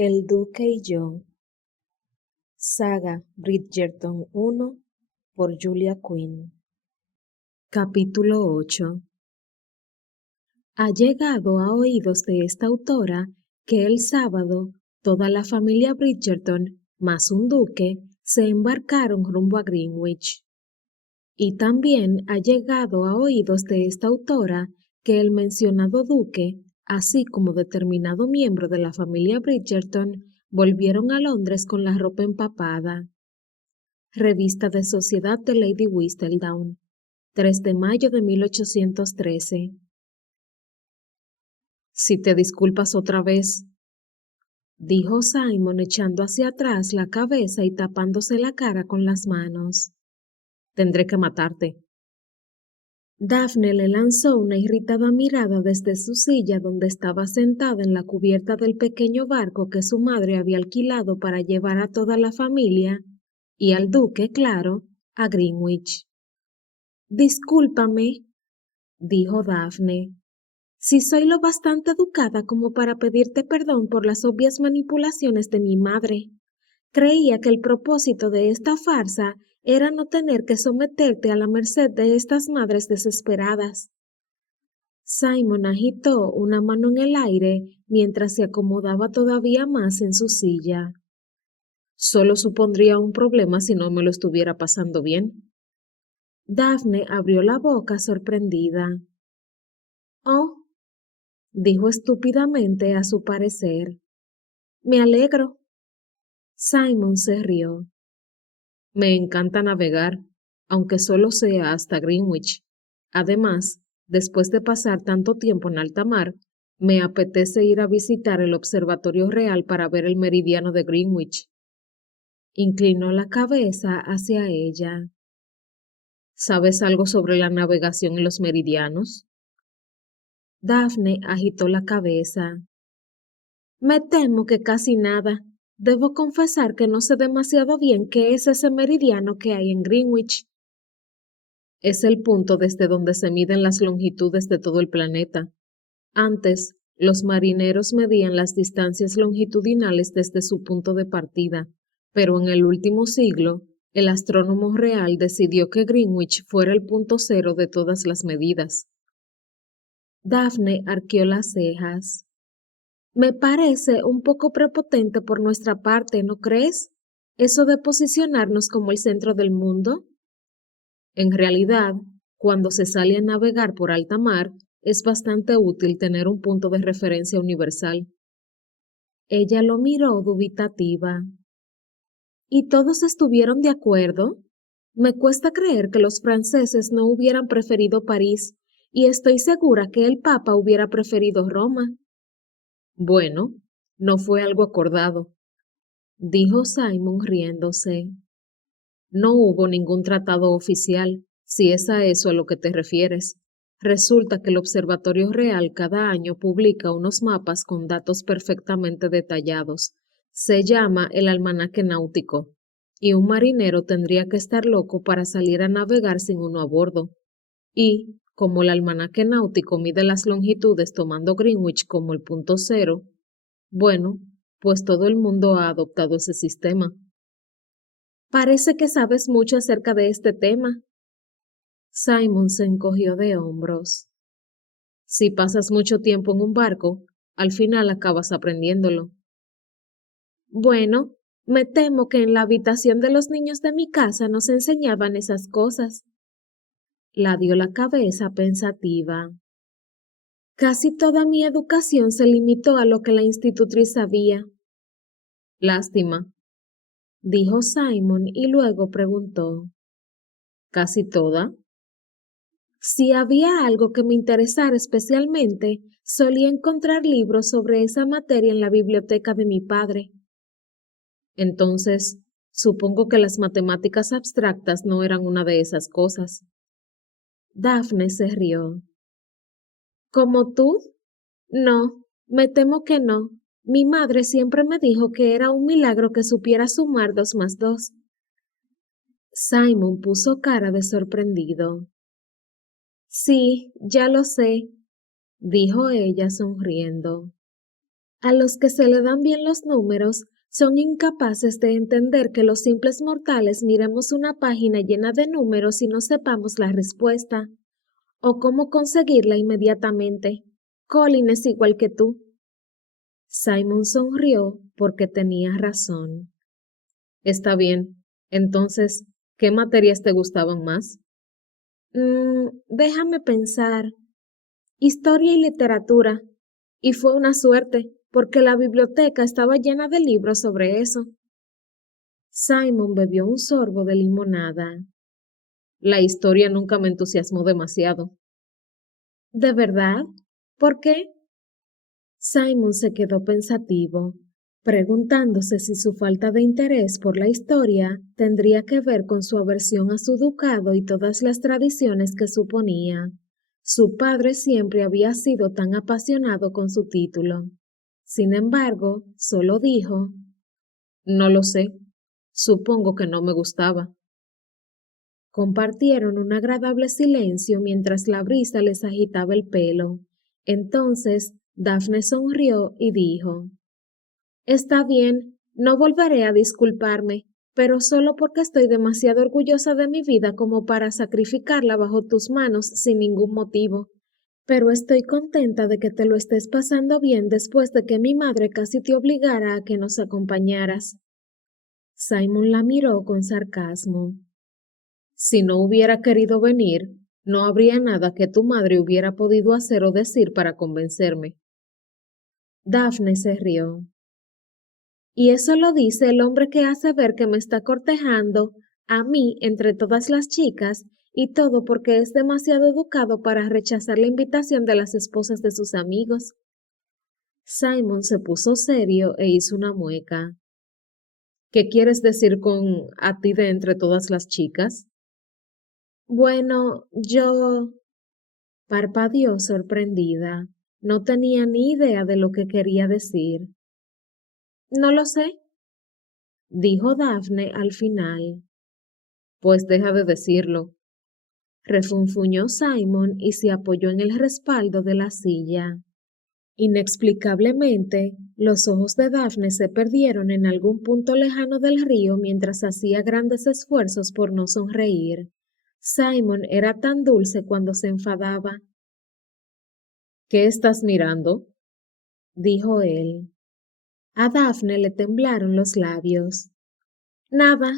El Duque y yo. Saga Bridgerton 1 por Julia Quinn. Capítulo 8. Ha llegado a oídos de esta autora que el sábado toda la familia Bridgerton, más un duque, se embarcaron rumbo a Greenwich. Y también ha llegado a oídos de esta autora que el mencionado duque, así como determinado miembro de la familia Bridgerton, volvieron a Londres con la ropa empapada. Revista de Sociedad de Lady Whistledown, 3 de mayo de 1813. Si te disculpas otra vez, dijo Simon echando hacia atrás la cabeza y tapándose la cara con las manos. Tendré que matarte. Daphne le lanzó una irritada mirada desde su silla donde estaba sentada en la cubierta del pequeño barco que su madre había alquilado para llevar a toda la familia, y al duque, claro, a Greenwich. Discúlpame, dijo Daphne, si soy lo bastante educada como para pedirte perdón por las obvias manipulaciones de mi madre. Creía que el propósito de esta farsa era no tener que someterte a la merced de estas madres desesperadas. Simon agitó una mano en el aire mientras se acomodaba todavía más en su silla. Solo supondría un problema si no me lo estuviera pasando bien. Daphne abrió la boca sorprendida. Oh, dijo estúpidamente a su parecer. Me alegro. Simon se rió. Me encanta navegar, aunque solo sea hasta Greenwich. Además, después de pasar tanto tiempo en alta mar, me apetece ir a visitar el Observatorio Real para ver el meridiano de Greenwich. Inclinó la cabeza hacia ella. ¿Sabes algo sobre la navegación en los meridianos? Daphne agitó la cabeza. Me temo que casi nada. Debo confesar que no sé demasiado bien qué es ese meridiano que hay en Greenwich. Es el punto desde donde se miden las longitudes de todo el planeta. Antes, los marineros medían las distancias longitudinales desde su punto de partida, pero en el último siglo, el astrónomo real decidió que Greenwich fuera el punto cero de todas las medidas. Daphne arqueó las cejas. Me parece un poco prepotente por nuestra parte, ¿no crees? Eso de posicionarnos como el centro del mundo. En realidad, cuando se sale a navegar por alta mar, es bastante útil tener un punto de referencia universal. Ella lo miró dubitativa. ¿Y todos estuvieron de acuerdo? Me cuesta creer que los franceses no hubieran preferido París, y estoy segura que el Papa hubiera preferido Roma. Bueno, no fue algo acordado, dijo Simon riéndose. No hubo ningún tratado oficial, si es a eso a lo que te refieres. Resulta que el Observatorio Real cada año publica unos mapas con datos perfectamente detallados. Se llama el Almanaque Náutico, y un marinero tendría que estar loco para salir a navegar sin uno a bordo. Y, como el Almanaque Náutico mide las longitudes tomando Greenwich como el punto cero, bueno, pues todo el mundo ha adoptado ese sistema. Parece que sabes mucho acerca de este tema. Simon se encogió de hombros. Si pasas mucho tiempo en un barco, al final acabas aprendiéndolo. Bueno, me temo que en la habitación de los niños de mi casa nos enseñaban esas cosas. La dio la cabeza pensativa. Casi toda mi educación se limitó a lo que la institutriz sabía. Lástima, dijo Simon y luego preguntó. ¿Casi toda? Si había algo que me interesara especialmente, solía encontrar libros sobre esa materia en la biblioteca de mi padre. Entonces, supongo que las matemáticas abstractas no eran una de esas cosas. Daphne se rió. ¿Como tú? No, me temo que no. Mi madre siempre me dijo que era un milagro que supiera sumar 2 más 2. Simon puso cara de sorprendido. Sí, ya lo sé, dijo ella sonriendo. A los que se le dan bien los números son incapaces de entender que los simples mortales miremos una página llena de números y no sepamos la respuesta, o cómo conseguirla inmediatamente. Colin es igual que tú. Simon sonrió porque tenía razón. Está bien. Entonces, ¿qué materias te gustaban más? Déjame pensar. Historia y literatura. Y fue una suerte, porque la biblioteca estaba llena de libros sobre eso. Simon bebió un sorbo de limonada. La historia nunca me entusiasmó demasiado. ¿De verdad? ¿Por qué? Simon se quedó pensativo, preguntándose si su falta de interés por la historia tendría que ver con su aversión a su ducado y todas las tradiciones que suponía. Su padre siempre había sido tan apasionado con su título. Sin embargo, solo dijo, No lo sé. Supongo que no me gustaba. compartieron un agradable silencio mientras la brisa les agitaba el pelo. Entonces, Daphne sonrió y dijo, Está bien, no volveré a disculparme, pero solo porque estoy demasiado orgullosa de mi vida como para sacrificarla bajo tus manos sin ningún motivo. Pero estoy contenta de que te lo estés pasando bien después de que mi madre casi te obligara a que nos acompañaras. Simon la miró con sarcasmo. Si no hubiera querido venir, no habría nada que tu madre hubiera podido hacer o decir para convencerme. Daphne se rió. Y eso lo dice el hombre que hace ver que me está cortejando a mí entre todas las chicas, y todo porque es demasiado educado para rechazar la invitación de las esposas de sus amigos. Simon se puso serio e hizo una mueca. ¿Qué quieres decir con a ti de entre todas las chicas? Bueno, yo... parpadeó sorprendida. No tenía ni idea de lo que quería decir. No lo sé, dijo Daphne al final. Pues deja de decirlo. Refunfuñó Simon y se apoyó en el respaldo de la silla. Inexplicablemente, los ojos de Daphne se perdieron en algún punto lejano del río mientras hacía grandes esfuerzos por no sonreír. Simon era tan dulce cuando se enfadaba, ¿Qué estás mirando? dijo él. A Daphne le temblaron los labios. Nada,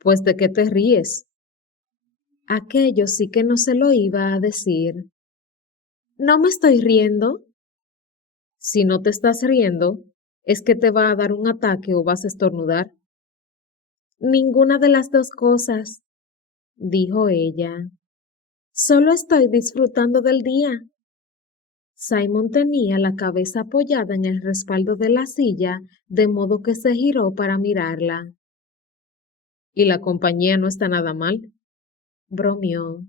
Pues ¿de qué te ríes? aquello sí que no se lo iba a decir. No me estoy riendo. Si no te estás riendo, es que te va a dar un ataque o vas a estornudar. Ninguna de las dos cosas, dijo ella. Solo estoy disfrutando del día. Simon tenía la cabeza apoyada en el respaldo de la silla, de modo que se giró para mirarla. Y la compañía no está nada mal. Bromeó.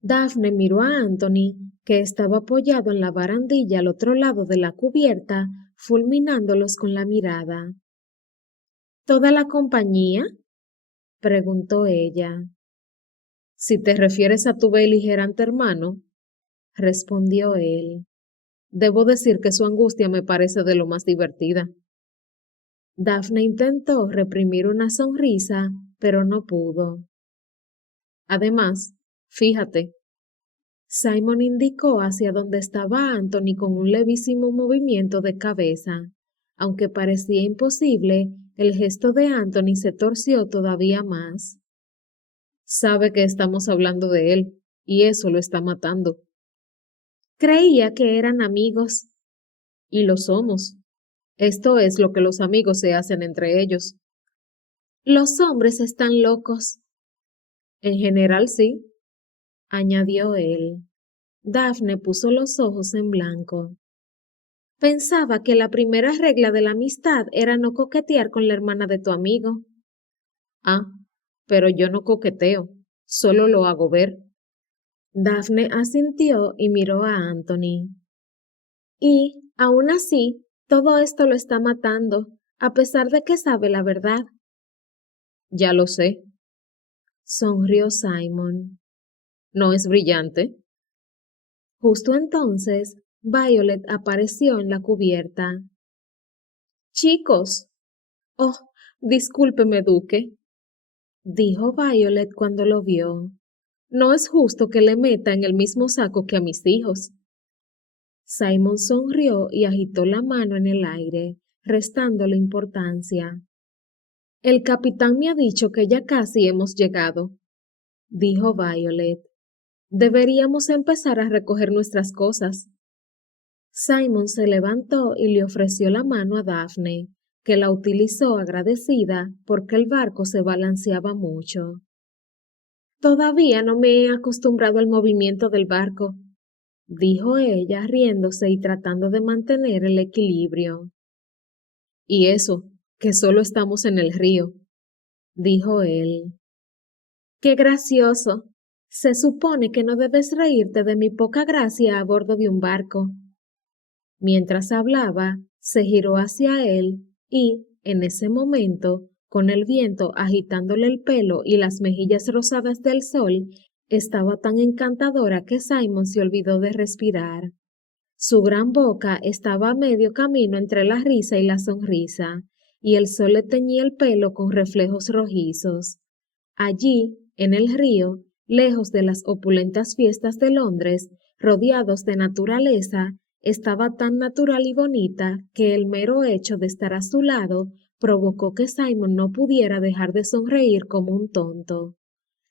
Daphne miró a Anthony, que estaba apoyado en la barandilla al otro lado de la cubierta, fulminándolos con la mirada. ¿Toda la compañía? Preguntó ella. Si te refieres a tu beligerante hermano, Respondió él. debo decir que su angustia me parece de lo más divertida. Daphne intentó reprimir una sonrisa, pero no pudo. Además, fíjate, Simon indicó hacia donde estaba Anthony con un levísimo movimiento de cabeza. Aunque parecía imposible, el gesto de Anthony se torció todavía más. sabe que estamos hablando de él, y eso lo está matando. Creía que eran amigos. Y lo somos. Esto es lo que los amigos se hacen entre ellos. Los hombres están locos, En general sí, añadió él. Daphne puso los ojos en blanco. Pensaba que la primera regla de la amistad era no coquetear con la hermana de tu amigo. ah, pero yo no coqueteo, solo lo hago ver. Daphne asintió y miró a Anthony. Y, aún así, todo esto lo está matando, a pesar de que sabe la verdad. Ya lo sé, Sonrió Simon. no es brillante. Justo entonces, Violet apareció en la cubierta. Chicos. Oh, discúlpeme, Duque, dijo Violet cuando lo vio. no es justo que le meta en el mismo saco que a mis hijos. Simon sonrió y agitó la mano en el aire, restándole importancia. El capitán me ha dicho que ya casi hemos llegado, dijo Violet. Deberíamos empezar a recoger nuestras cosas. Simon se levantó y le ofreció la mano a Daphne, que la utilizó agradecida porque el barco se balanceaba mucho. Todavía no me he acostumbrado al movimiento del barco, dijo ella riéndose y tratando de mantener el equilibrio. Y eso, que solo estamos en el río, dijo él. ¡Qué gracioso! Se supone que no debes reírte de mi poca gracia a bordo de un barco. Mientras hablaba, se giró hacia él y, en ese momento, con el viento agitándole el pelo y las mejillas rosadas del sol, estaba tan encantadora que Simon se olvidó de respirar. Su gran boca estaba a medio camino entre la risa y la sonrisa, y el sol le teñía el pelo con reflejos rojizos. Allí, en el río, lejos de las opulentas fiestas de Londres, rodeados de naturaleza, estaba tan natural y bonita que el mero hecho de estar a su lado provocó que Simon no pudiera dejar de sonreír como un tonto.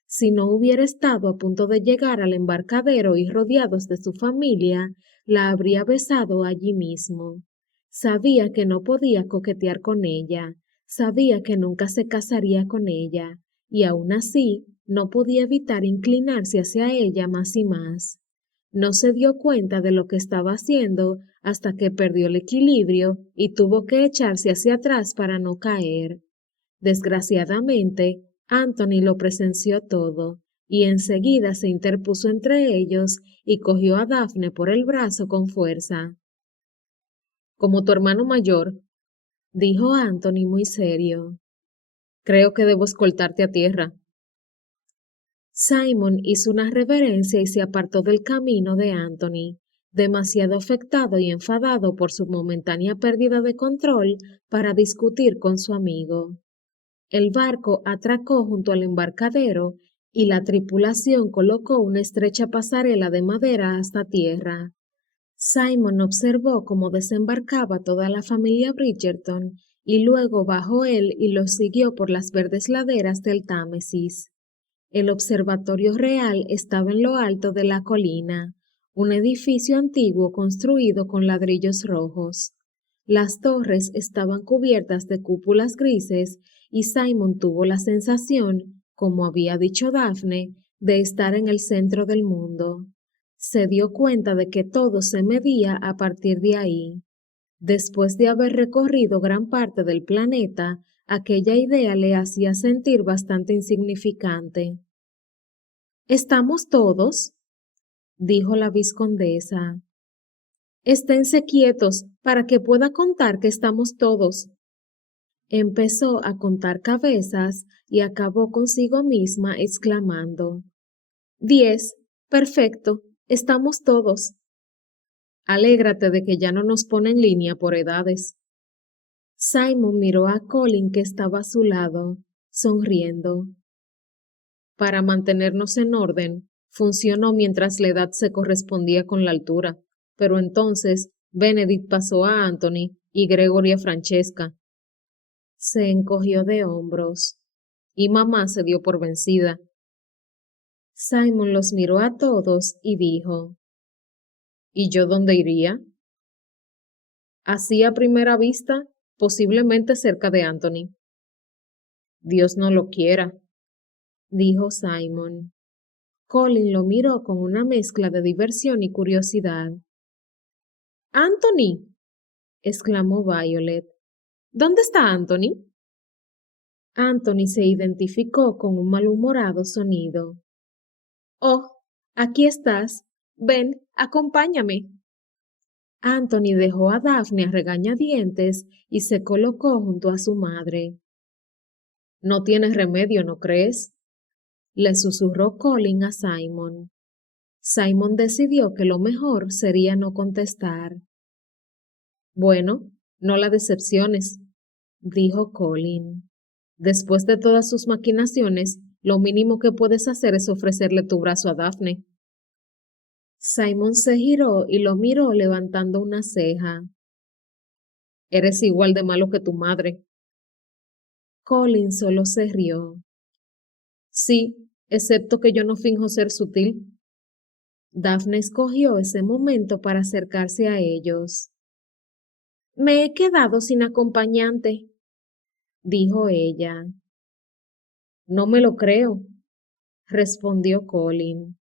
Si no hubiera estado a punto de llegar al embarcadero y rodeados de su familia, la habría besado allí mismo. Sabía que no podía coquetear con ella, sabía que nunca se casaría con ella, y aún así no podía evitar inclinarse hacia ella más y más. No se dio cuenta de lo que estaba haciendo hasta que perdió el equilibrio y tuvo que echarse hacia atrás para no caer. Desgraciadamente, Anthony lo presenció todo, y enseguida se interpuso entre ellos y cogió a Daphne por el brazo con fuerza. Como tu hermano mayor, dijo Anthony muy serio. Creo que debo escoltarte a tierra. Simon hizo una reverencia y se apartó del camino de Anthony, demasiado afectado y enfadado por su momentánea pérdida de control para discutir con su amigo. El barco atracó junto al embarcadero y la tripulación colocó una estrecha pasarela de madera hasta tierra. Simon observó cómo desembarcaba toda la familia Bridgerton y luego bajó él y los siguió por las verdes laderas del Támesis. El observatorio real estaba en lo alto de la colina, un edificio antiguo construido con ladrillos rojos. Las torres estaban cubiertas de cúpulas grises y Simon tuvo la sensación, como había dicho Daphne, de estar en el centro del mundo. Se dio cuenta de que todo se medía a partir de ahí. Después de haber recorrido gran parte del planeta, aquella idea le hacía sentir bastante insignificante. ¿Estamos todos?, dijo la vizcondesa. Esténse quietos para que pueda contar que estamos todos. Empezó a contar cabezas y acabó consigo misma exclamando: 10. Perfecto, estamos todos. Alégrate de que ya no nos ponen línea por edades. Simon miró a Colin que estaba a su lado, sonriendo. Para mantenernos en orden, funcionó mientras la edad se correspondía con la altura, pero entonces Benedict pasó a Anthony y Gregory a Francesca. Se encogió de hombros. Y mamá se dio por vencida. Simon los miró a todos y dijo: ¿Y yo dónde iría? Así a primera vista, posiblemente cerca de Anthony. Dios no lo quiera, dijo Simon. Colin lo miró con una mezcla de diversión y curiosidad. ¡Anthony!, exclamó Violet. ¿Dónde está Anthony? Anthony se identificó con un malhumorado sonido. Oh, aquí estás. Ven, acompáñame. Anthony dejó a Daphne a regañadientes y se colocó junto a su madre. No tienes remedio, ¿no crees?, le susurró Colin a Simon. Simon decidió que lo mejor sería no contestar. Bueno, no la decepciones, dijo Colin. Después de todas sus maquinaciones, lo mínimo que puedes hacer es ofrecerle tu brazo a Daphne. Simon se giró y lo miró levantando una ceja. Eres igual de malo que tu madre. Colin solo se rió. Sí, excepto que yo no finjo ser sutil. Daphne escogió ese momento para acercarse a ellos. Me he quedado sin acompañante, dijo ella. No me lo creo, respondió Colin.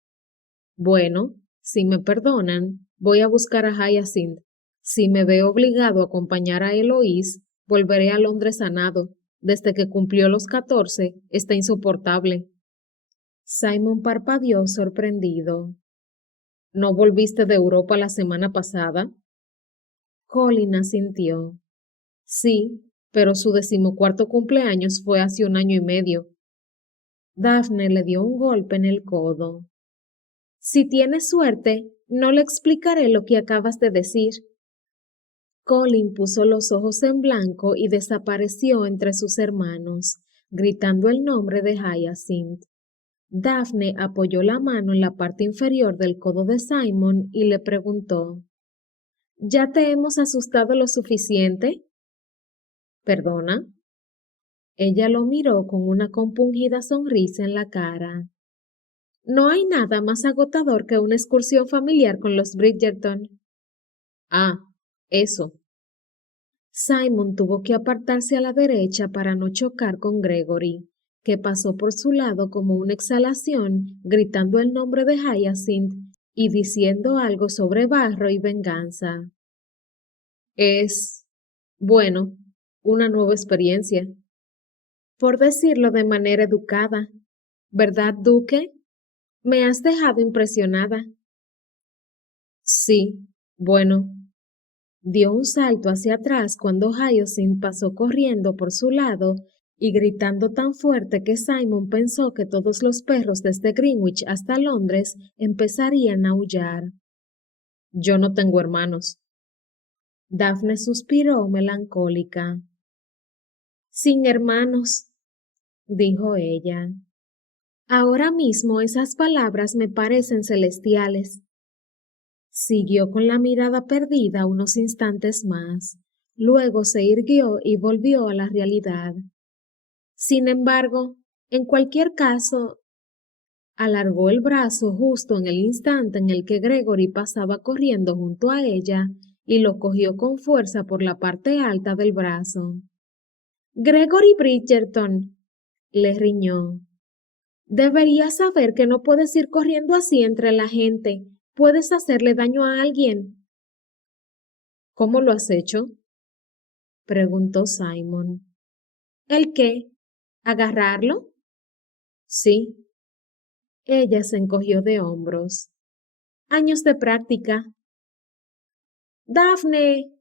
Bueno, si me perdonan, voy a buscar a Hyacinth. Si me veo obligado a acompañar a Eloise, volveré a Londres sanado. Desde que cumplió los 14, está insoportable. Simon parpadeó sorprendido. ¿No volviste de Europa la semana pasada? Colin asintió. Sí, pero su 14º cumpleaños fue hace 1 año y medio. Daphne le dio un golpe en el codo. Si tienes suerte, no le explicaré lo que acabas de decir. Colin puso los ojos en blanco y desapareció entre sus hermanos, gritando el nombre de Hyacinth. Daphne apoyó la mano en la parte inferior del codo de Simon y le preguntó: ¿Ya te hemos asustado lo suficiente? ¿Perdona? Ella lo miró con una compungida sonrisa en la cara. No hay nada más agotador que una excursión familiar con los Bridgerton. Ah, eso. Simon tuvo que apartarse a la derecha para no chocar con Gregory, que pasó por su lado como una exhalación, gritando el nombre de Hyacinth y diciendo algo sobre barro y venganza. Bueno, una nueva experiencia. Por decirlo de manera educada. ¿Verdad, Duque? Me has dejado impresionada. Sí, bueno. Dio un salto hacia atrás cuando Hyacinth pasó corriendo por su lado y gritando tan fuerte que Simon pensó que todos los perros desde Greenwich hasta Londres empezarían a aullar. Yo no tengo hermanos. Daphne suspiró melancólica. Sin hermanos, dijo ella. Ahora mismo esas palabras me parecen celestiales. Siguió con la mirada perdida unos instantes más. Luego se irguió y volvió a la realidad. Sin embargo, en cualquier caso, alargó el brazo justo en el instante en el que Gregory pasaba corriendo junto a ella y lo cogió con fuerza por la parte alta del brazo. Gregory Bridgerton, le riñó. Deberías saber que no puedes ir corriendo así entre la gente. Puedes hacerle daño a alguien. ¿Cómo lo has hecho? Preguntó Simon. ¿El qué? ¿Agarrarlo? Sí. Ella se encogió de hombros. Años de práctica. ¡Daphne!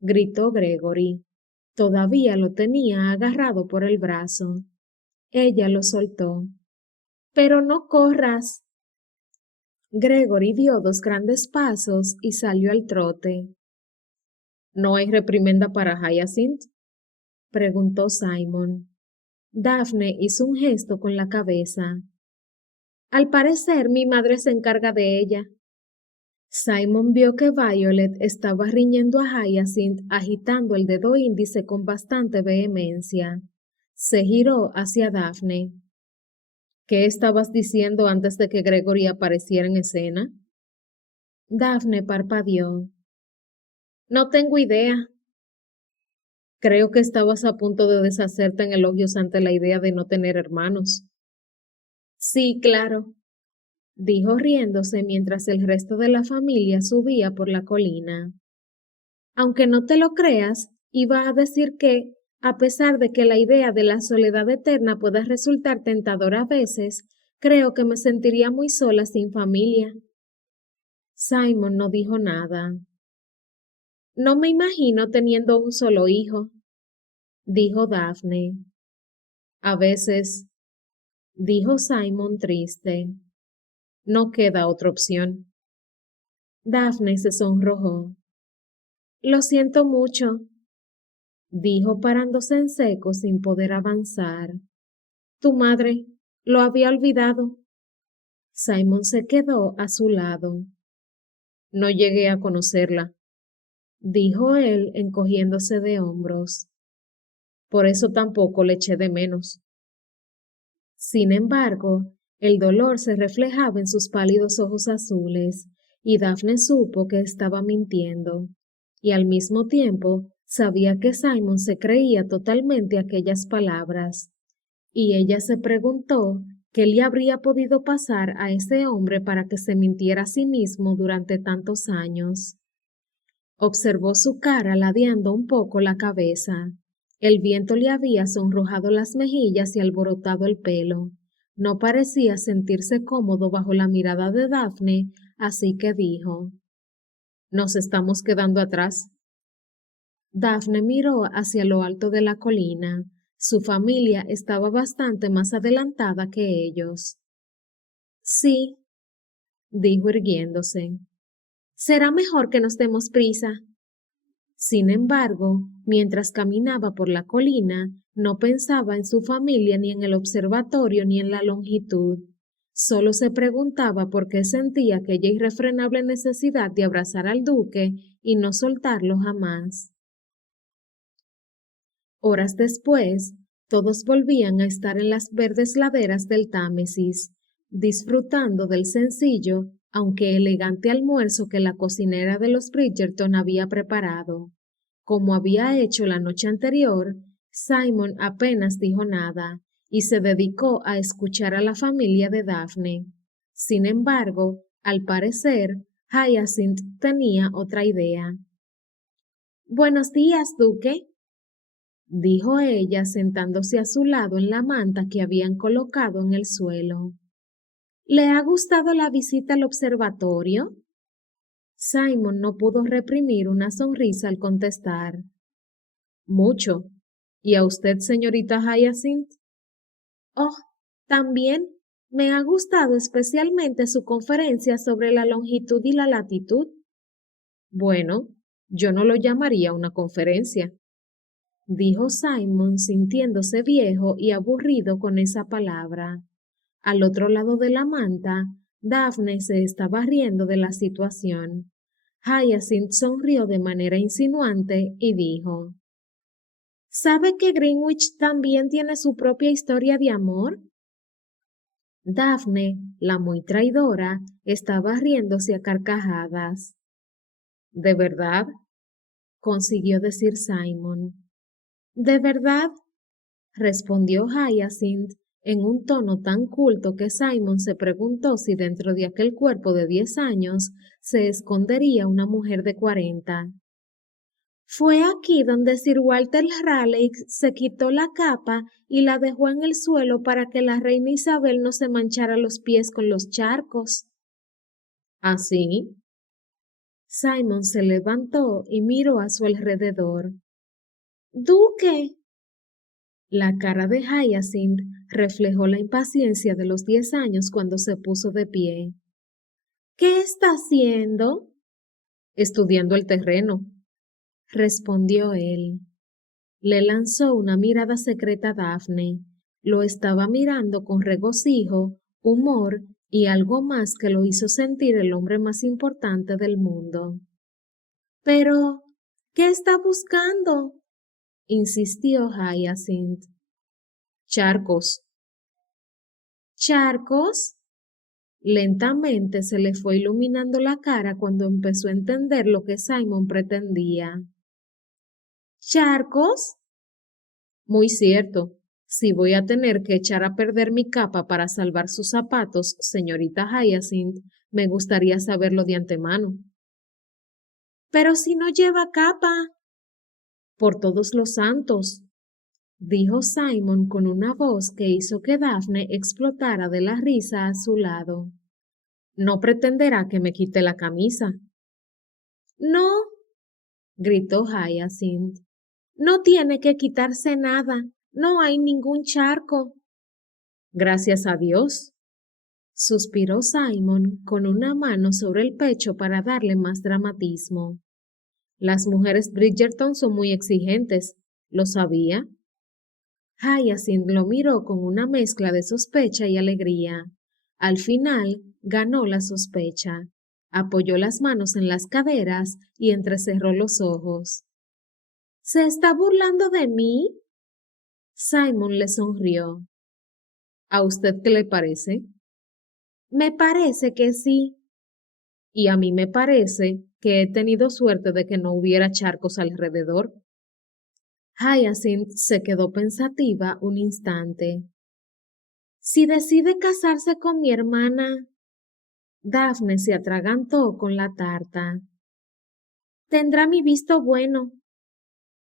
Gritó Gregory. Todavía lo tenía agarrado por el brazo. Ella lo soltó. Pero no corras. Gregory dio 2 grandes pasos y salió al trote. ¿No hay reprimenda para Hyacinth? Preguntó Simon. Daphne hizo un gesto con la cabeza. Al parecer, mi madre se encarga de ella. Simon vio que Violet estaba riñendo a Hyacinth agitando el dedo índice con bastante vehemencia. Se giró hacia Daphne. ¿Qué estabas diciendo antes de que Gregory apareciera en escena? Daphne parpadeó. No tengo idea. Creo que estabas a punto de deshacerte en elogios ante la idea de no tener hermanos. Sí, claro, dijo riéndose mientras el resto de la familia subía por la colina. Aunque no te lo creas, iba a decir que, a pesar de que la idea de la soledad eterna pueda resultar tentadora a veces, creo que me sentiría muy sola sin familia. Simon no dijo nada. No me imagino teniendo un solo hijo, dijo Daphne. A veces, dijo Simon triste. No queda otra opción. Daphne se sonrojó. Lo siento mucho, dijo parándose en seco sin poder avanzar. Tu madre, lo había olvidado. Simon se quedó a su lado. No llegué a conocerla. Dijo él encogiéndose de hombros. Por eso tampoco le eché de menos. Sin embargo, el dolor se reflejaba en sus pálidos ojos azules, y Daphne supo que estaba mintiendo, y al mismo tiempo sabía que Simon se creía totalmente aquellas palabras, y ella se preguntó qué le habría podido pasar a ese hombre para que se mintiera a sí mismo durante tantos años. Observó su cara ladeando un poco la cabeza. El viento le había sonrojado las mejillas y alborotado el pelo. No parecía sentirse cómodo bajo la mirada de Daphne, así que dijo: Nos estamos quedando atrás. Daphne miró hacia lo alto de la colina. Su familia estaba bastante más adelantada que ellos. Sí, dijo irguiéndose. Será mejor que nos demos prisa. Sin embargo, mientras caminaba por la colina, no pensaba en su familia ni en el observatorio ni en la longitud. Solo se preguntaba por qué sentía aquella irrefrenable necesidad de abrazar al duque y no soltarlo jamás. Horas después, todos volvían a estar en las verdes laderas del Támesis, disfrutando del sencillo, aunque elegante almuerzo que la cocinera de los Bridgerton había preparado. Como había hecho la noche anterior, Simon apenas dijo nada y se dedicó a escuchar a la familia de Daphne. Sin embargo, al parecer, Hyacinth tenía otra idea. Buenos días, Duque, dijo ella sentándose a su lado en la manta que habían colocado en el suelo. ¿Le ha gustado la visita al observatorio? Simon no pudo reprimir una sonrisa al contestar. Mucho. ¿Y a usted, señorita Hyacinth? Oh, también me ha gustado especialmente su conferencia sobre la longitud y la latitud. Bueno, yo no lo llamaría una conferencia, dijo Simon sintiéndose viejo y aburrido con esa palabra. Al otro lado de la manta, Daphne se estaba riendo de la situación. Hyacinth sonrió de manera insinuante y dijo: ¿Sabe que Greenwich también tiene su propia historia de amor? Daphne, la muy traidora, estaba riéndose a carcajadas. ¿De verdad? Consiguió decir Simon. ¿De verdad? Respondió Hyacinth en un tono tan culto que Simon se preguntó si dentro de aquel cuerpo de 10 años se escondería una mujer de 40. Fue aquí donde Sir Walter Raleigh se quitó la capa y la dejó en el suelo para que la reina Isabel no se manchara los pies con los charcos. ¿Así? Simon se levantó y miró a su alrededor. ¡Duque! La cara de Hyacinth reflejó la impaciencia de los 10 años cuando se puso de pie. ¿Qué está haciendo? Estudiando el terreno, respondió él. Le lanzó una mirada secreta a Daphne. Lo estaba mirando con regocijo, humor y algo más que lo hizo sentir el hombre más importante del mundo. Pero, ¿qué está buscando? Insistió Hyacinth. charcos. ¿Charcos? Lentamente se le fue iluminando la cara cuando empezó a entender lo que Simon pretendía. ¿Charcos? Muy cierto. Si voy a tener que echar a perder mi capa para salvar sus zapatos, señorita Hyacinth, me gustaría saberlo de antemano. Pero si no lleva capa. Por todos los santos, dijo Simon con una voz que hizo que Daphne explotara de la risa a su lado. No pretenderá que me quite la camisa. No, gritó Hyacinth. No tiene que quitarse nada. No hay ningún charco. Gracias a Dios. suspiró Simon con una mano sobre el pecho para darle más dramatismo. Las mujeres Bridgerton son muy exigentes. ¿Lo sabía? Hyacinth lo miró con una mezcla de sospecha y alegría. Al final, ganó la sospecha. Apoyó las manos en las caderas y entrecerró los ojos. ¿Se está burlando de mí? Simon le sonrió. ¿A usted qué le parece? Me parece que sí. Y a mí me parece que he tenido suerte de que no hubiera charcos alrededor. Hyacinth se quedó pensativa un instante. Si decide casarse con mi hermana. Daphne se atragantó con la tarta. Tendrá mi visto bueno.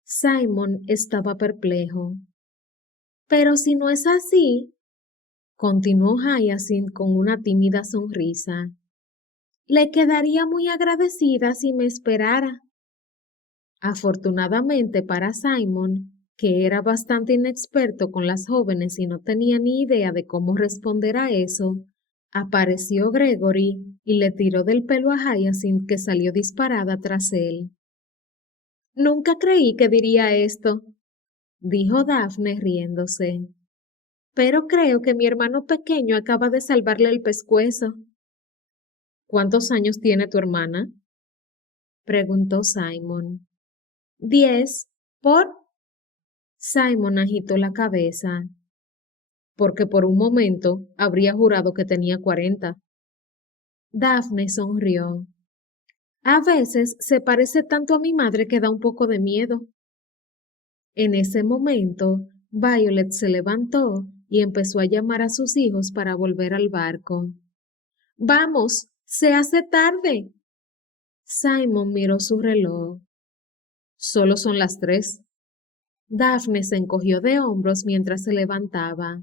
Simon estaba perplejo. Pero si no es así, continuó Hyacinth con una tímida sonrisa, le quedaría muy agradecida si me esperara. Afortunadamente para Simon, que era bastante inexperto con las jóvenes y no tenía ni idea de cómo responder a eso, apareció Gregory y le tiró del pelo a Hyacinth, que salió disparada tras él. Nunca creí que diría esto, dijo Daphne riéndose. Pero creo que mi hermano pequeño acaba de salvarle el pescuezo. ¿Cuántos años tiene tu hermana? Preguntó Simon. 10. ¿Por? Simon agitó la cabeza. Porque por un momento habría jurado que tenía 40. Daphne sonrió. A veces se parece tanto a mi madre que da un poco de miedo. En ese momento, Violet se levantó y empezó a llamar a sus hijos para volver al barco. ¡Vamos! ¡Se hace tarde! Simon miró su reloj. Solo son las 3. Daphne se encogió de hombros mientras se levantaba.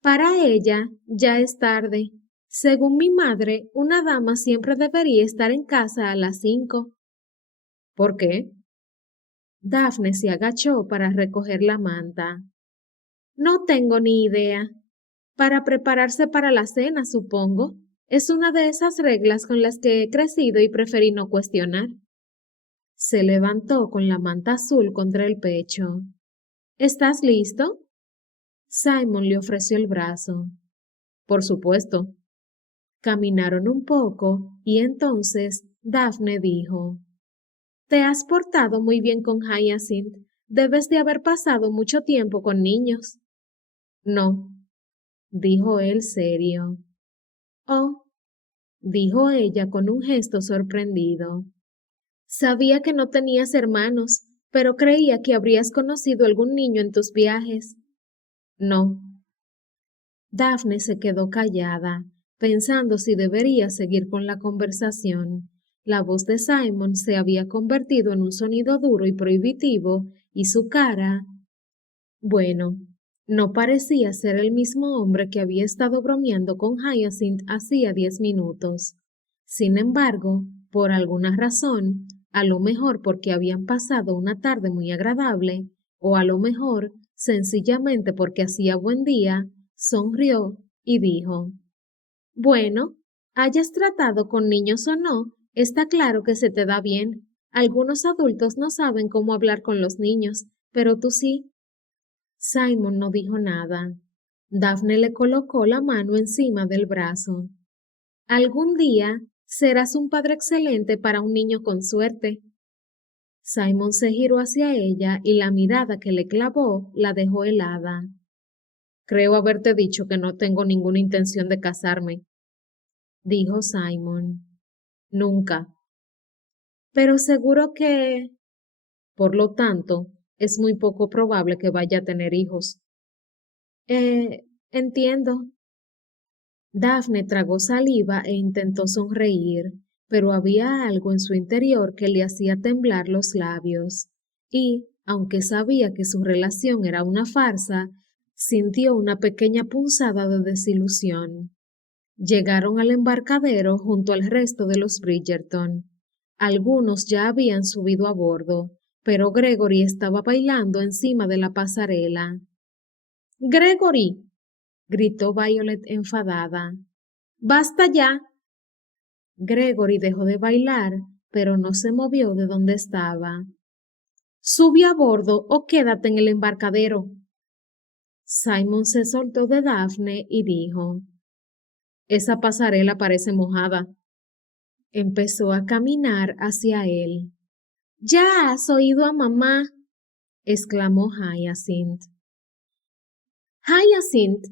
Para ella, ya es tarde. Según mi madre, una dama siempre debería estar en casa a las 5. ¿Por qué? Daphne se agachó para recoger la manta. No tengo ni idea. Para prepararse para la cena, supongo. Es una de esas reglas con las que he crecido y preferí no cuestionar. Se levantó con la manta azul contra el pecho. ¿Estás listo? Simon le ofreció el brazo. Por supuesto. Caminaron un poco y entonces Daphne dijo: Te has portado muy bien con Hyacinth. Debes de haber pasado mucho tiempo con niños. No, dijo él serio. Oh, dijo ella con un gesto sorprendido. Sabía que no tenías hermanos, pero creía que habrías conocido algún niño en tus viajes. No. Daphne se quedó callada, pensando si debería seguir con la conversación. La voz de Simon se había convertido en un sonido duro y prohibitivo, y su cara... Bueno, no parecía ser el mismo hombre que había estado bromeando con Hyacinth hacía 10 minutos. Sin embargo, por alguna razón, a lo mejor porque habían pasado una tarde muy agradable, o a lo mejor sencillamente porque hacía buen día, sonrió y dijo: Bueno, hayas tratado con niños o no, está claro que se te da bien. Algunos adultos no saben cómo hablar con los niños, pero tú sí. Simon no dijo nada. Daphne le colocó la mano encima del brazo. Algún día serás un padre excelente para un niño con suerte. Simon se giró hacia ella y la mirada que le clavó la dejó helada. Creo haberte dicho que no tengo ninguna intención de casarme, dijo Simon. Nunca. Pero seguro que... Por lo tanto, es muy poco probable que vaya a tener hijos. Entiendo. Daphne tragó saliva e intentó sonreír, pero había algo en su interior que le hacía temblar los labios. Y, aunque sabía que su relación era una farsa, sintió una pequeña punzada de desilusión. Llegaron al embarcadero junto al resto de los Bridgerton. Algunos ya habían subido a bordo, pero Gregory estaba bailando encima de la pasarela. ¡Gregory! Gritó Violet enfadada. ¡Basta ya! Gregory dejó de bailar, pero no se movió de donde estaba. Sube a bordo o quédate en el embarcadero. Simon se soltó de Daphne y dijo: Esa pasarela parece mojada. Empezó a caminar hacia él. Ya has oído a mamá, exclamó Hyacinth. Hyacinth,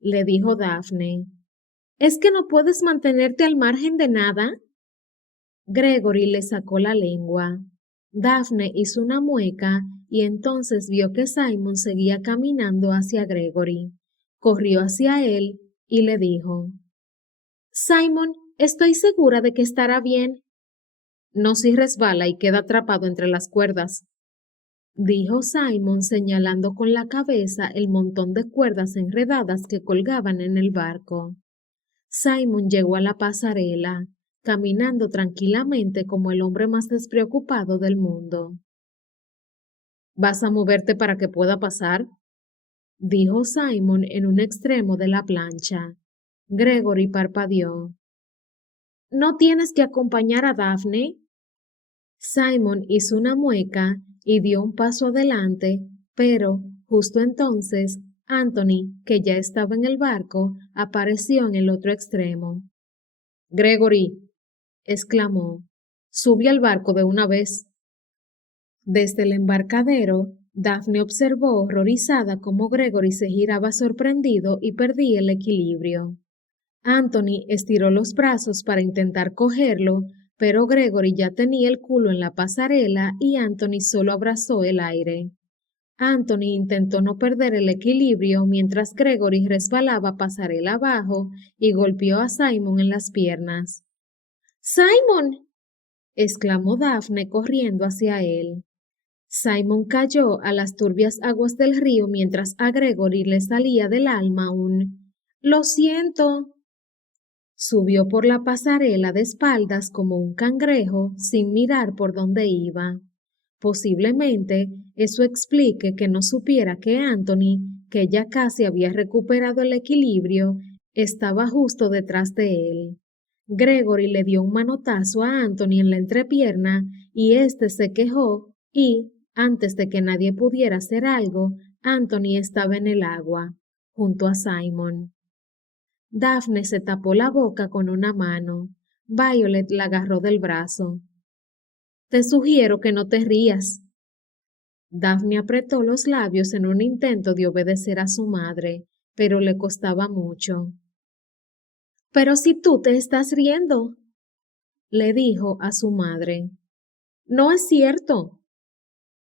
le dijo Daphne. ¿es que no puedes mantenerte al margen de nada? Gregory le sacó la lengua. Daphne hizo una mueca y entonces vio que Simon seguía caminando hacia Gregory. Corrió hacia él y le dijo: Simon, estoy segura de que estará bien. No si resbala y queda atrapado entre las cuerdas, dijo Simon señalando con la cabeza el montón de cuerdas enredadas que colgaban en el barco. Simon llegó a la pasarela, caminando tranquilamente como el hombre más despreocupado del mundo. ¿Vas a moverte para que pueda pasar?, dijo Simon en un extremo de la plancha. Gregory parpadeó. ¿No tienes que acompañar a Daphne? Simon hizo una mueca y dio un paso adelante, pero justo entonces Anthony, que ya estaba en el barco, apareció en el otro extremo. Gregory, exclamó, sube al barco de una vez. Desde el embarcadero, Daphne observó horrorizada cómo Gregory se giraba sorprendido y perdía el equilibrio. Anthony estiró los brazos para intentar cogerlo, pero Gregory ya tenía el culo en la pasarela y Anthony solo abrazó el aire. Anthony intentó no perder el equilibrio mientras Gregory resbalaba pasarela abajo y golpeó a Simon en las piernas. ¡Simon!, exclamó Daphne corriendo hacia él. Simon cayó a las turbias aguas del río mientras a Gregory le salía del alma un «Lo siento». Subió por la pasarela de espaldas como un cangrejo sin mirar por dónde iba. Posiblemente eso explique que no supiera que Anthony, que ya casi había recuperado el equilibrio, estaba justo detrás de él. Gregory le dio un manotazo a Anthony en la entrepierna y éste se quejó y, antes de que nadie pudiera hacer algo, Anthony estaba en el agua, junto a Simon. Daphne se tapó la boca con una mano. Violet la agarró del brazo. Te sugiero que no te rías. Daphne apretó los labios en un intento de obedecer a su madre, pero le costaba mucho. Pero si tú te estás riendo, le dijo a su madre. No es cierto,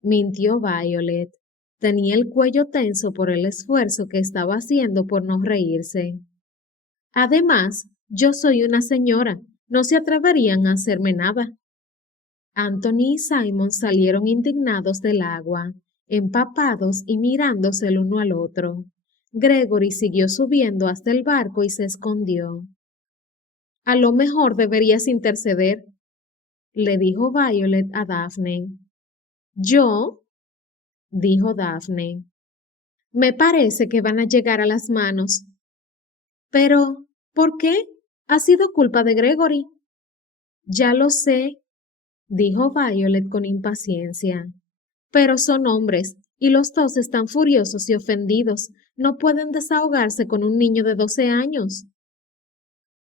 mintió Violet. Tenía el cuello tenso por el esfuerzo que estaba haciendo por no reírse. Además, yo soy una señora, no se atreverían a hacerme nada. Anthony y Simon salieron indignados del agua, empapados y mirándose el uno al otro. Gregory siguió subiendo hasta el barco y se escondió. A lo mejor deberías interceder, le dijo Violet a Daphne. ¿Yo? dijo Daphne. Me parece que van a llegar a las manos. Pero, ¿por qué? Ha sido culpa de Gregory. Ya lo sé, dijo Violet con impaciencia. Pero son hombres, y los dos están furiosos y ofendidos. No pueden desahogarse con un niño de 12 años.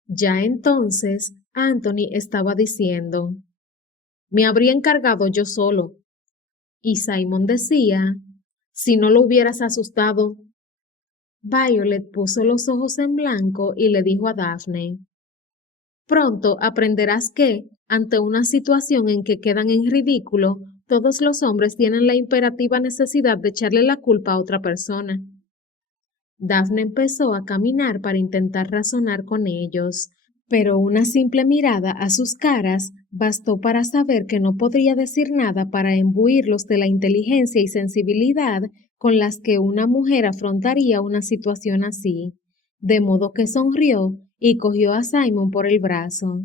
Ya entonces, Anthony estaba diciendo, me habría encargado yo solo. Y Simon decía, si no lo hubieras asustado. Violet puso los ojos en blanco y le dijo a Daphne, pronto aprenderás que, ante una situación en que quedan en ridículo, todos los hombres tienen la imperativa necesidad de echarle la culpa a otra persona. Daphne empezó a caminar para intentar razonar con ellos, pero una simple mirada a sus caras bastó para saber que no podría decir nada para imbuirlos de la inteligencia y sensibilidad con las que una mujer afrontaría una situación así, de modo que sonrió y cogió a Simon por el brazo.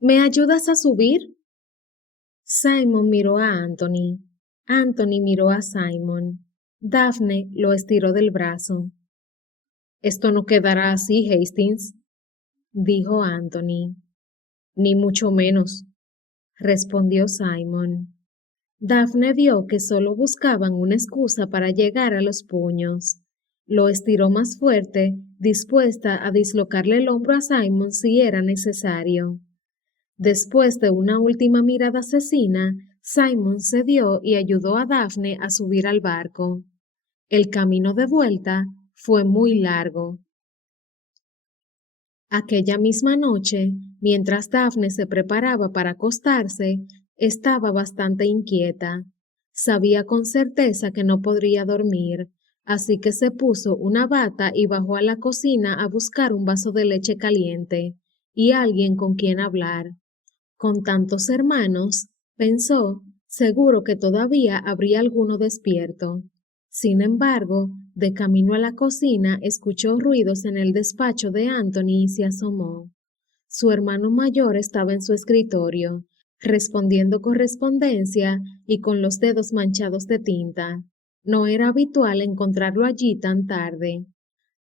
¿Me ayudas a subir? Simon miró a Anthony. Anthony miró a Simon. Daphne lo estiró del brazo. Esto no quedará así, Hastings, dijo Anthony. Ni mucho menos. Respondió Simon. Daphne vio que solo buscaban una excusa para llegar a los puños. Lo estiró más fuerte, dispuesta a dislocarle el hombro a Simon si era necesario. Después de una última mirada asesina, Simon cedió y ayudó a Daphne a subir al barco. El camino de vuelta fue muy largo. Aquella misma noche, mientras Daphne se preparaba para acostarse, estaba bastante inquieta. Sabía con certeza que no podría dormir, así que se puso una bata y bajó a la cocina a buscar un vaso de leche caliente y alguien con quien hablar. Con tantos hermanos, pensó, seguro que todavía habría alguno despierto. Sin embargo, de camino a la cocina escuchó ruidos en el despacho de Anthony y se asomó. Su hermano mayor estaba en su escritorio, respondiendo correspondencia y con los dedos manchados de tinta. No era habitual encontrarlo allí tan tarde.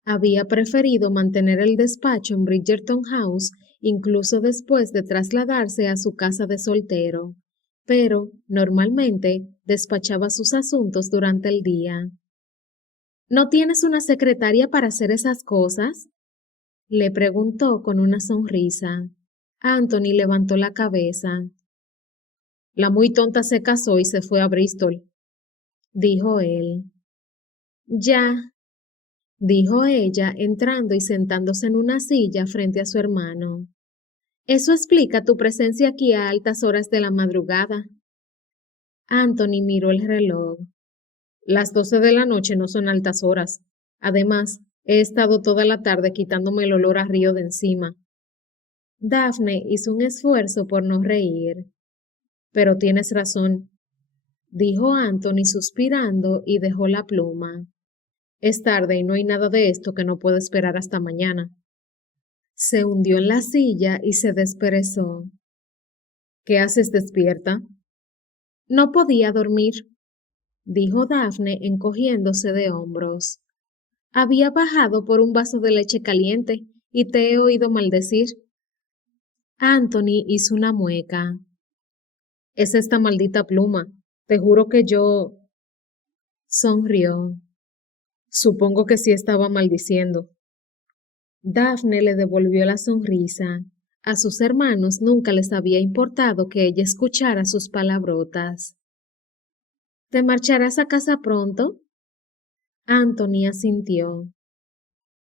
Había preferido mantener el despacho en Bridgerton House incluso después de trasladarse a su casa de soltero, pero normalmente despachaba sus asuntos durante el día. ¿No tienes una secretaria para hacer esas cosas? Le preguntó con una sonrisa. Anthony levantó la cabeza. La muy tonta se casó y se fue a Bristol, dijo él. Ya, dijo ella, entrando y sentándose en una silla frente a su hermano. Eso explica tu presencia aquí a altas horas de la madrugada. Anthony miró el reloj. Las 12 de la noche no son altas horas. Además, he estado toda la tarde quitándome el olor a río de encima. Daphne hizo un esfuerzo por no reír. Pero tienes razón, dijo Anthony suspirando y dejó la pluma. Es tarde y no hay nada de esto que no pueda esperar hasta mañana. Se hundió en la silla y se desperezó. ¿Qué haces despierta? No podía dormir, dijo Daphne encogiéndose de hombros. Había bajado por un vaso de leche caliente y te he oído maldecir. Anthony hizo una mueca. Es esta maldita pluma. Te juro que yo... Sonrió. Supongo que sí estaba maldiciendo. Daphne le devolvió la sonrisa. A sus hermanos nunca les había importado que ella escuchara sus palabrotas. ¿Te marcharás a casa pronto? Anthony asintió.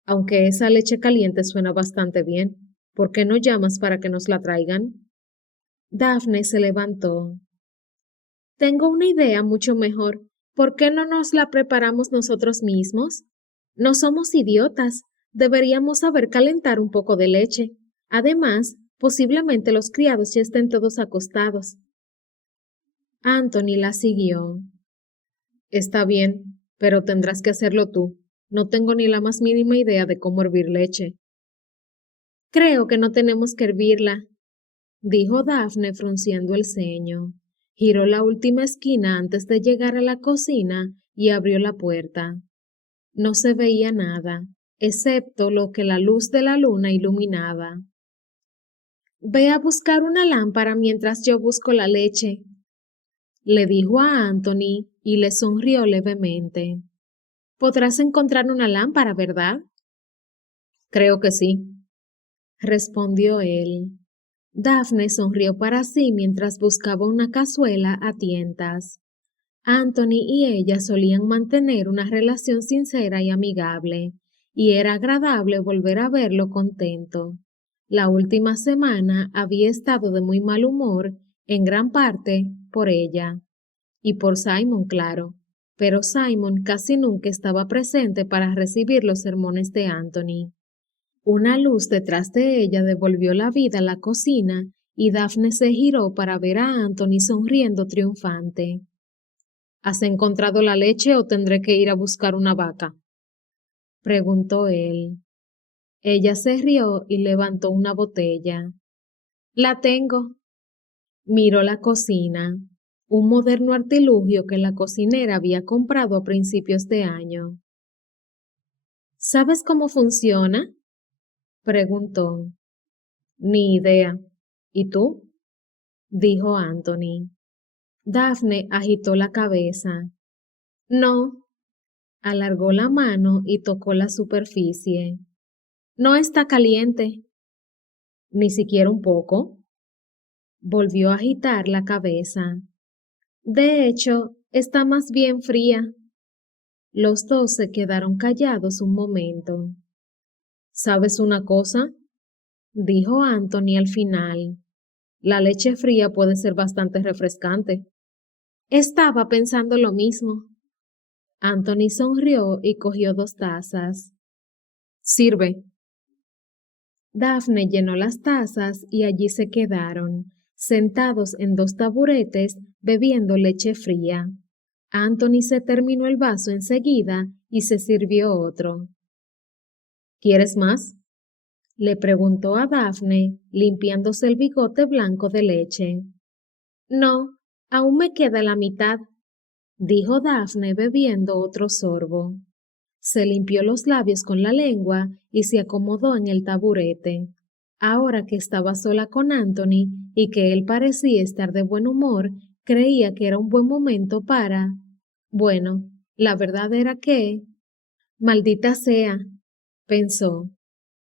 Aunque esa leche caliente suena bastante bien, ¿por qué no llamas para que nos la traigan? Daphne se levantó. Tengo una idea mucho mejor. ¿Por qué no nos la preparamos nosotros mismos? No somos idiotas. Deberíamos saber calentar un poco de leche. Además, posiblemente los criados ya estén todos acostados. Anthony la siguió. Está bien, pero tendrás que hacerlo tú. No tengo ni la más mínima idea de cómo hervir leche. Creo que no tenemos que hervirla, dijo Daphne frunciendo el ceño. Giró la última esquina antes de llegar a la cocina y abrió la puerta. No se veía nada, excepto lo que la luz de la luna iluminaba. Ve a buscar una lámpara mientras yo busco la leche, le dijo a Anthony y le sonrió levemente. Podrás encontrar una lámpara, ¿verdad? Creo que sí, respondió él. Daphne sonrió para sí mientras buscaba una cazuela a tientas. Anthony y ella solían mantener una relación sincera y amigable, y era agradable volver a verlo contento. La última semana había estado de muy mal humor, en gran parte por ella, y por Simon, claro, pero Simon casi nunca estaba presente para recibir los sermones de Anthony. Una luz detrás de ella devolvió la vida a la cocina y Daphne se giró para ver a Anthony sonriendo triunfante. ¿Has encontrado la leche o tendré que ir a buscar una vaca? Preguntó él. Ella se rió y levantó una botella. La tengo. Miró la cocina, un moderno artilugio que la cocinera había comprado a principios de año. ¿Sabes cómo funciona? Preguntó. Ni idea. ¿Y tú? dijo Anthony. Daphne agitó la cabeza. No, alargó la mano y tocó la superficie. No está caliente. Ni siquiera un poco. Volvió a agitar la cabeza. De hecho, está más bien fría. Los dos se quedaron callados un momento. ¿Sabes una cosa? Dijo Anthony al final. La leche fría puede ser bastante refrescante. Estaba pensando lo mismo. Anthony sonrió y cogió 2 tazas. Sirve. Daphne llenó las tazas y allí se quedaron, sentados en 2 taburetes bebiendo leche fría. Anthony se terminó el vaso enseguida y se sirvió otro. ¿Quieres más? Le preguntó a Daphne, limpiándose el bigote blanco de leche. No, aún me queda la mitad, dijo Daphne bebiendo otro sorbo. Se limpió los labios con la lengua y se acomodó en el taburete. Ahora que estaba sola con Anthony y que él parecía estar de buen humor, creía que era un buen momento para... Bueno, la verdad era que... Maldita sea, pensó.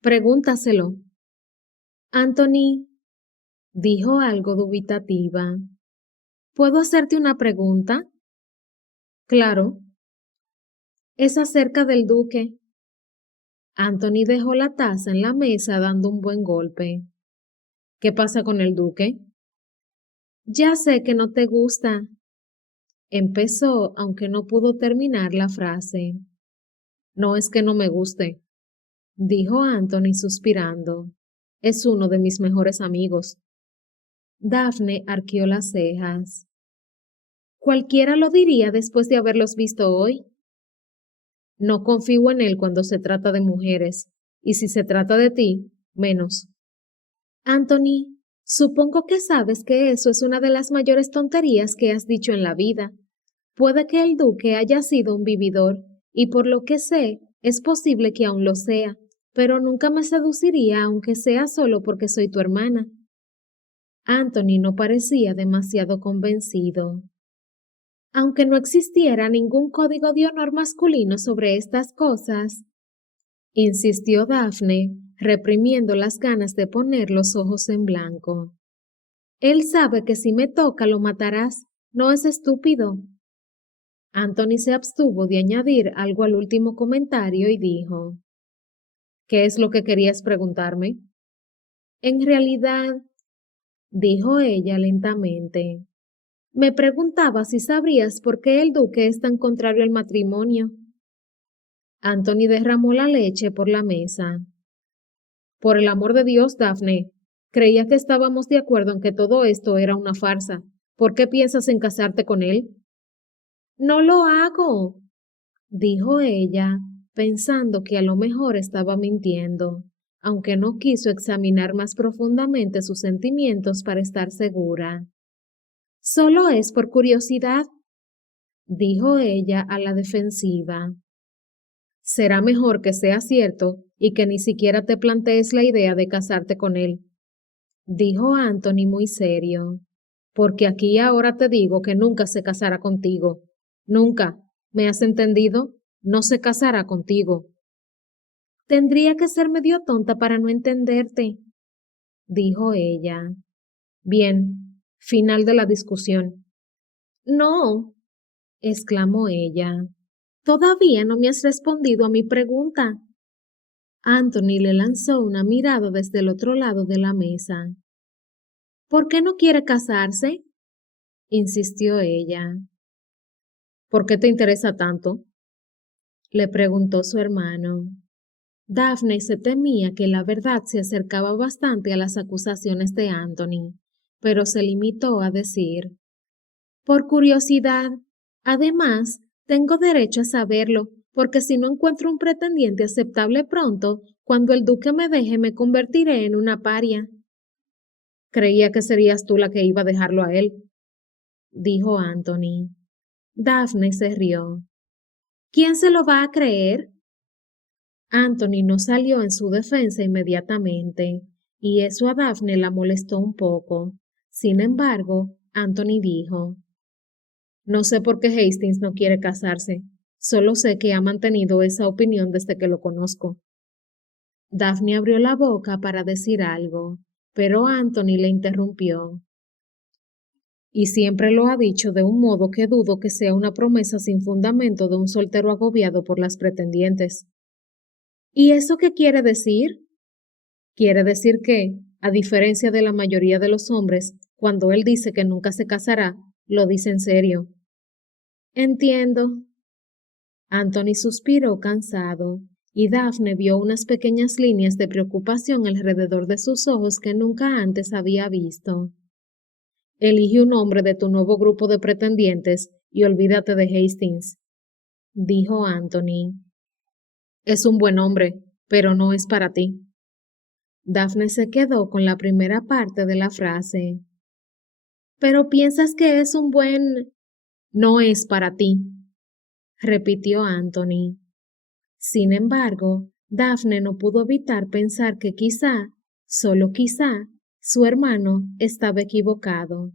Pregúntaselo. Anthony, dijo algo dubitativa. ¿Puedo hacerte una pregunta? Claro. Es acerca del duque. Anthony dejó la taza en la mesa dando un buen golpe. ¿Qué pasa con el duque? Ya sé que no te gusta. Empezó, aunque no pudo terminar la frase. No es que no me guste, Dijo Anthony suspirando. es uno de mis mejores amigos. Daphne arqueó las cejas. Cualquiera lo diría después de haberlos visto hoy. No confío en él cuando se trata de mujeres, y si se trata de ti, menos. Anthony, supongo que sabes que eso es una de las mayores tonterías que has dicho en la vida. Puede que el duque haya sido un vividor, y por lo que sé, es posible que aún lo sea, pero nunca me seduciría aunque sea solo porque soy tu hermana. Anthony no parecía demasiado convencido. Aunque no existiera ningún código de honor masculino sobre estas cosas, insistió Daphne, reprimiendo las ganas de poner los ojos en blanco. Él sabe que si me toca lo matarás, ¿no es estúpido? Anthony se abstuvo de añadir algo al último comentario y dijo, ¿Qué es lo que querías preguntarme? en realidad, dijo ella lentamente, me preguntaba si sabrías por qué el duque es tan contrario al matrimonio. Anthony derramó la leche por la mesa. Por el amor de Dios, Daphne, creía que estábamos de acuerdo en que todo esto era una farsa. ¿Por qué piensas en casarte con él? No lo hago, dijo ella, pensando que a lo mejor estaba mintiendo, aunque no quiso examinar más profundamente sus sentimientos para estar segura. Solo es por curiosidad, dijo ella a la defensiva. Será mejor que sea cierto y que ni siquiera te plantees la idea de casarte con él, dijo Anthony muy serio. porque aquí y ahora te digo que nunca se casará contigo. Nunca. ¿Me has entendido? No se casará contigo. Tendría que ser medio tonta para no entenderte, dijo ella. Bien, final de la discusión. No, exclamó ella. Todavía no me has respondido a mi pregunta. Anthony le lanzó una mirada desde el otro lado de la mesa. ¿Por qué no quiere casarse? Insistió ella. ¿Por qué te interesa tanto? Le preguntó su hermano. Daphne se temía que la verdad se acercaba bastante a las acusaciones de Anthony, pero se limitó a decir, por curiosidad. Además, tengo derecho a saberlo, porque si no encuentro un pretendiente aceptable pronto, cuando el duque me deje me convertiré en una paria. Creía que serías tú la que iba a dejarlo a él, dijo Anthony. Daphne se rió. ¿Quién se lo va a creer? Anthony no salió en su defensa inmediatamente. y eso a Daphne la molestó un poco. Sin embargo, Anthony dijo: No sé por qué Hastings no quiere casarse. Solo sé que ha mantenido esa opinión desde que lo conozco. Daphne abrió la boca para decir algo, pero Anthony le interrumpió. Y siempre lo ha dicho de un modo que dudo que sea una promesa sin fundamento de un soltero agobiado por las pretendientes. ¿Y eso qué quiere decir? Quiere decir que, a diferencia de la mayoría de los hombres, cuando él dice que nunca se casará, lo dice en serio. Entiendo. Anthony suspiró cansado, y Daphne vio unas pequeñas líneas de preocupación alrededor de sus ojos que nunca antes había visto. Elige un hombre de tu nuevo grupo de pretendientes y olvídate de Hastings, dijo Anthony. Es un buen hombre, pero no es para ti. Daphne se quedó con la primera parte de la frase. ¿Pero piensas que es un buen... No es para ti, repitió Anthony. Sin embargo, Daphne no pudo evitar pensar que quizá, solo quizá, su hermano estaba equivocado.